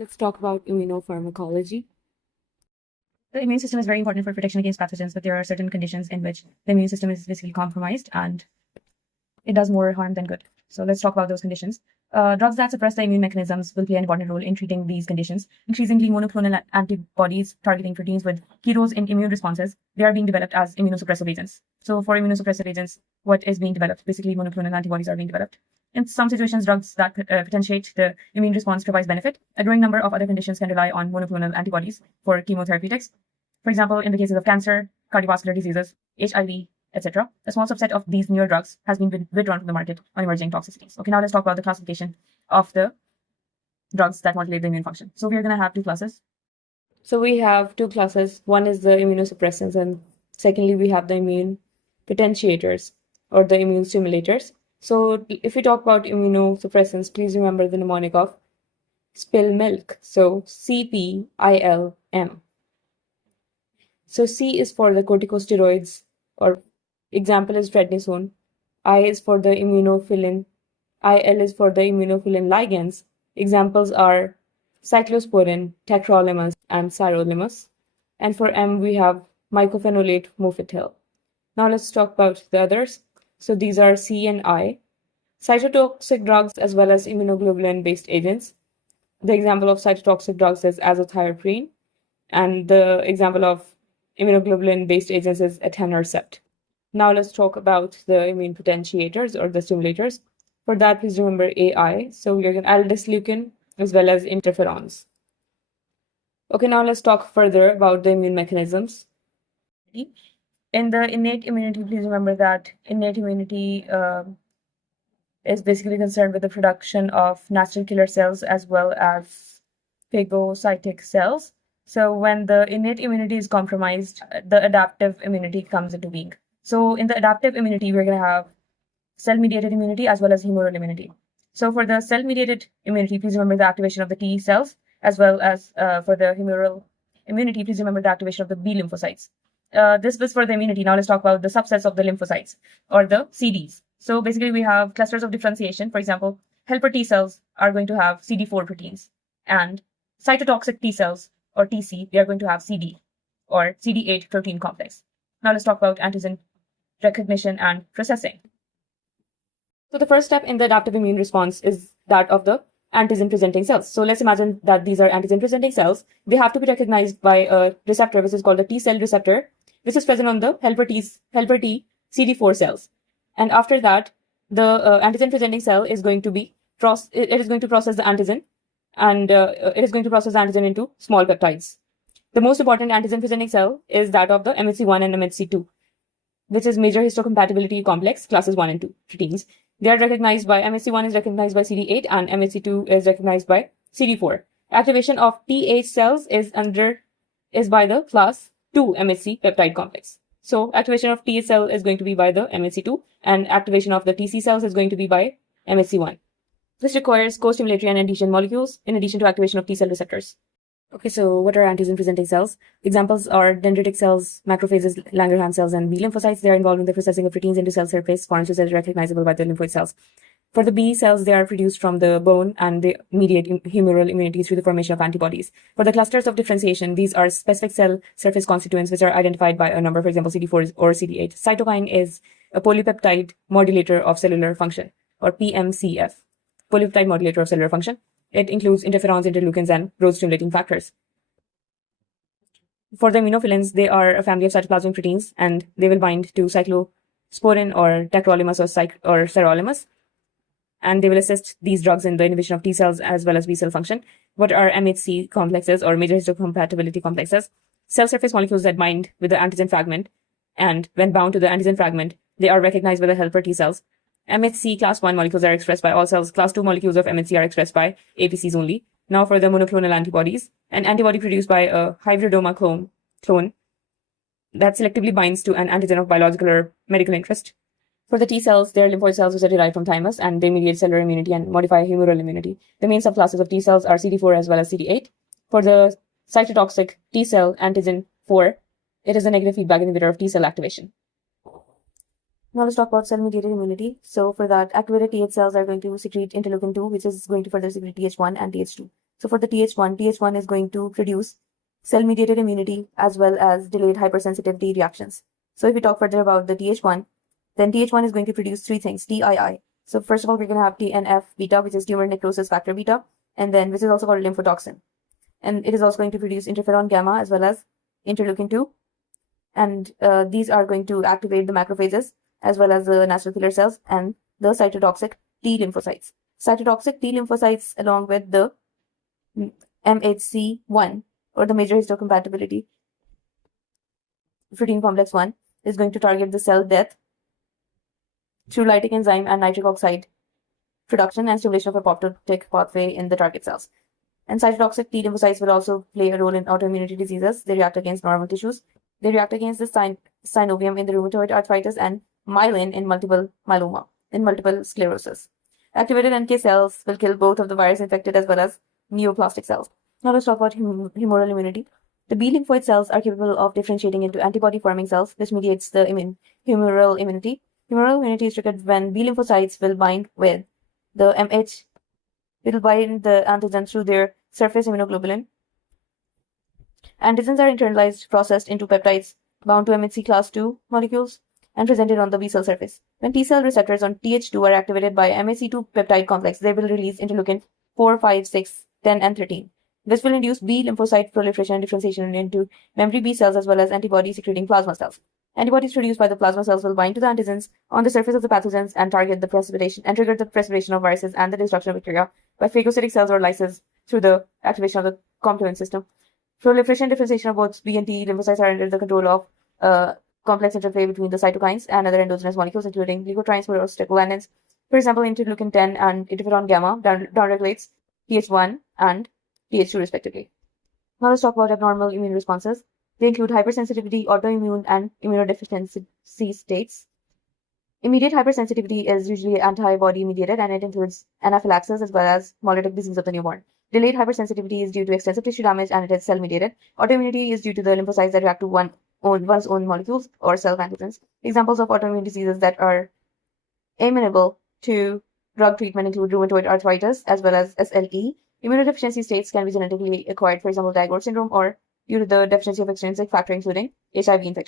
Let's talk about immunopharmacology. The immune system is very important for protection against pathogens, but there are certain conditions in which the immune system is basically compromised and it does more harm than good. So let's talk about those conditions. Drugs that suppress the immune mechanisms will play an important role in treating these conditions. Increasingly, monoclonal antibodies targeting proteins with key roles in immune responses, they are being developed as immunosuppressive agents. So for immunosuppressive agents, what is being developed? Basically, monoclonal antibodies are being developed. In some situations, drugs that potentiate the immune response provide benefit. A growing number of other conditions can rely on monoclonal antibodies for chemotherapeutics. For example, in the cases of cancer, cardiovascular diseases, HIV, etc. A small subset of these newer drugs has been withdrawn from the market on emerging toxicities. Okay, now let's talk about the classification of the drugs that modulate the immune function. So we're going to have two classes. So we have two classes. One is the immunosuppressants, and secondly, we have the immune potentiators or the immune stimulators. So if we talk about immunosuppressants, please remember the mnemonic of spill milk. So CPILM. So C is for the corticosteroids, or example is prednisone. I is for the immunophilin. IL is for the immunophilin ligands. Examples are cyclosporin, tacrolimus, and sirolimus. And for M, we have mycophenolate mofetil. Now let's talk about the others. So these are C and I. Cytotoxic drugs as well as immunoglobulin-based agents. The example of cytotoxic drugs is azathioprine, and the example of immunoglobulin-based agents is etanercept. Now let's talk about the immune potentiators or the stimulators. For that, please remember AI. So we're going to aldesleukin as well as interferons. Okay, now let's talk further about the immune mechanisms. In the innate immunity, please remember that innate immunity is basically concerned with the production of natural killer cells as well as phagocytic cells. So when the innate immunity is compromised, the adaptive immunity comes into being. So in the adaptive immunity, we're going to have cell-mediated immunity as well as humoral immunity. So for the cell-mediated immunity, please remember the activation of the T cells, as well as for the humoral immunity, please remember the activation of the B lymphocytes. This was for the immunity. Now let's talk about the subsets of the lymphocytes, or the CDs. So basically, we have clusters of differentiation. For example, helper T cells are going to have CD4 proteins, and cytotoxic T cells, or TC, they are going to have CD, or CD8 protein complex. Now let's talk about antigen recognition and processing. So the first step in the adaptive immune response is that of the antigen-presenting cells. So let's imagine that these are antigen-presenting cells. They have to be recognized by a receptor, which is called a T cell receptor, which is present on the helper T CD4 cells. And after that, the antigen-presenting cell is going to be process the antigen, and it is going to process the antigen into small peptides. The most important antigen-presenting cell is that of the MHC1 and MHC2, which is major histocompatibility complex, classes 1 and 2 proteins. They are recognized by MHC1 is recognized by CD8 and MHC2 is recognized by CD4. Activation of TH cells is by the class 2 MHC peptide complex. So activation of TH cell is going to be by the MHC2, and activation of the TC cells is going to be by MHC1. This requires co-stimulatory and adhesion molecules in addition to activation of T cell receptors. Okay, so what are antigen-presenting cells? Examples are dendritic cells, macrophages, Langerhans cells, and B lymphocytes. They are involved in the processing of proteins into cell surface forms which are recognizable by the lymphoid cells. For the B cells, they are produced from the bone and they mediate humoral immunity through the formation of antibodies. For the clusters of differentiation, these are specific cell surface constituents which are identified by a number, for example, CD4 or CD8. Cytokine is a polypeptide modulator of cellular function, or PMCF, polypeptide modulator of cellular function. It includes interferons, interleukins, and growth-stimulating factors. For the immunophilins, they are a family of cytoplasmic proteins, and they will bind to cyclosporin or tacrolimus or sirolimus, and they will assist these drugs in the inhibition of T cells as well as B cell function. What are MHC complexes, or major histocompatibility complexes? Cell surface molecules that bind with the antigen fragment, and when bound to the antigen fragment, they are recognized by the helper T cells. MHC class 1 molecules are expressed by all cells. Class 2 molecules of MHC are expressed by APCs only. Now for the monoclonal antibodies. An antibody produced by a hybridoma clone that selectively binds to an antigen of biological or medical interest. For the T cells, they are lymphoid cells which are derived from thymus, and they mediate cellular immunity and modify humoral immunity. The main subclasses of T cells are CD4 as well as CD8. For the cytotoxic T cell antigen 4, it is a negative feedback inhibitor of T cell activation. Now let's talk about cell-mediated immunity. So for that, activated TH cells are going to secrete interleukin-2, which is going to further secrete TH1 and TH2. So for the Th1 is going to produce cell-mediated immunity as well as delayed hypersensitivity reactions. So if we talk further about the Th1, then Th1 is going to produce three things, TII. So first of all, we're going to have TNF-beta, which is tumor necrosis factor beta, and then which is also called lymphotoxin. And it is also going to produce interferon gamma as well as interleukin-2. And these are going to activate the macrophages as well as the natural killer cells and the cytotoxic T lymphocytes. Cytotoxic T lymphocytes along with the MHC1 or the major histocompatibility protein complex 1 is going to target the cell death through lytic enzyme and nitric oxide production and stimulation of apoptotic pathway in the target cells. And cytotoxic T lymphocytes will also play a role in autoimmunity diseases. They react against normal tissues. They react against the synovium in the rheumatoid arthritis and myelin in multiple myeloma, in multiple sclerosis. Activated NK cells will kill both of the virus-infected as well as neoplastic cells. Now let's talk about humoral immunity. The B lymphoid cells are capable of differentiating into antibody-forming cells, which mediates the humoral immunity. Humoral immunity is triggered when B lymphocytes will bind with the MH. It will bind the antigen through their surface immunoglobulin. Antigens are internalized, processed into peptides bound to MHC class II molecules and presented on the B cell surface. When T cell receptors on Th2 are activated by MHC2 peptide complex, they will release interleukin 4, 5, 6, 10, and 13. This will induce B lymphocyte proliferation and differentiation into memory B cells as well as antibody-secreting plasma cells. Antibodies produced by the plasma cells will bind to the antigens on the surface of the pathogens and target the precipitation and trigger the precipitation of viruses and the destruction of bacteria by phagocytic cells or lyses through the activation of the complement system. Proliferation and differentiation of both B and T lymphocytes are under the control of complex interplay between the cytokines and other endogenous molecules, including leukotrienes, prostaglandins. For example, interleukin 10 and interferon gamma downregulates Th1 and Th2 respectively. Now let's talk about abnormal immune responses. They include hypersensitivity, autoimmune, and immunodeficiency states. Immediate hypersensitivity is usually antibody mediated and it includes anaphylaxis as well as monolytic disease of the newborn. Delayed hypersensitivity is due to extensive tissue damage and it is cell mediated. Autoimmunity is due to the lymphocytes that react to one's own molecules or self antigens. Examples of autoimmune diseases that are amenable to drug treatment include rheumatoid arthritis as well as SLE. Immunodeficiency states can be genetically acquired, for example, Tagore syndrome, or due to the deficiency of extrinsic factor, including HIV infection.